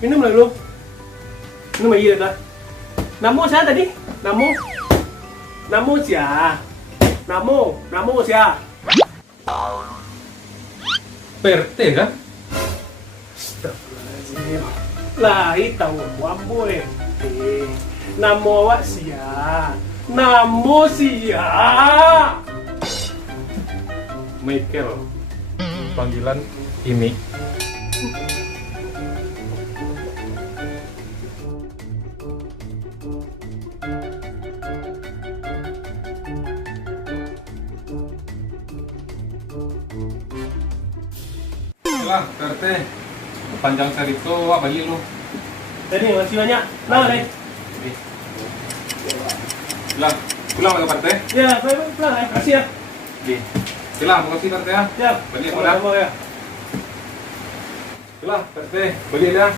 Minum lah lu. Minum lagi dah. Namo siapa tadi? Namo. Namo siapa? Namo siapa? PRT kan? Astagfirullahaladzim. Lah, tahu wambo Namo awak siapa? Namo siapa? Michael. Panggilan ini. Lah, PRT. Panjang cerita wak bagi lu. Tadi masih banyak. Nah, deh. Lah, pulang lagi PRT. Ya, baik pulang ya. Kasih ya. Di. Silah, makasih PRT ya. Ya. Balik Sama-sama ya. Silah, PRT. Balik ya.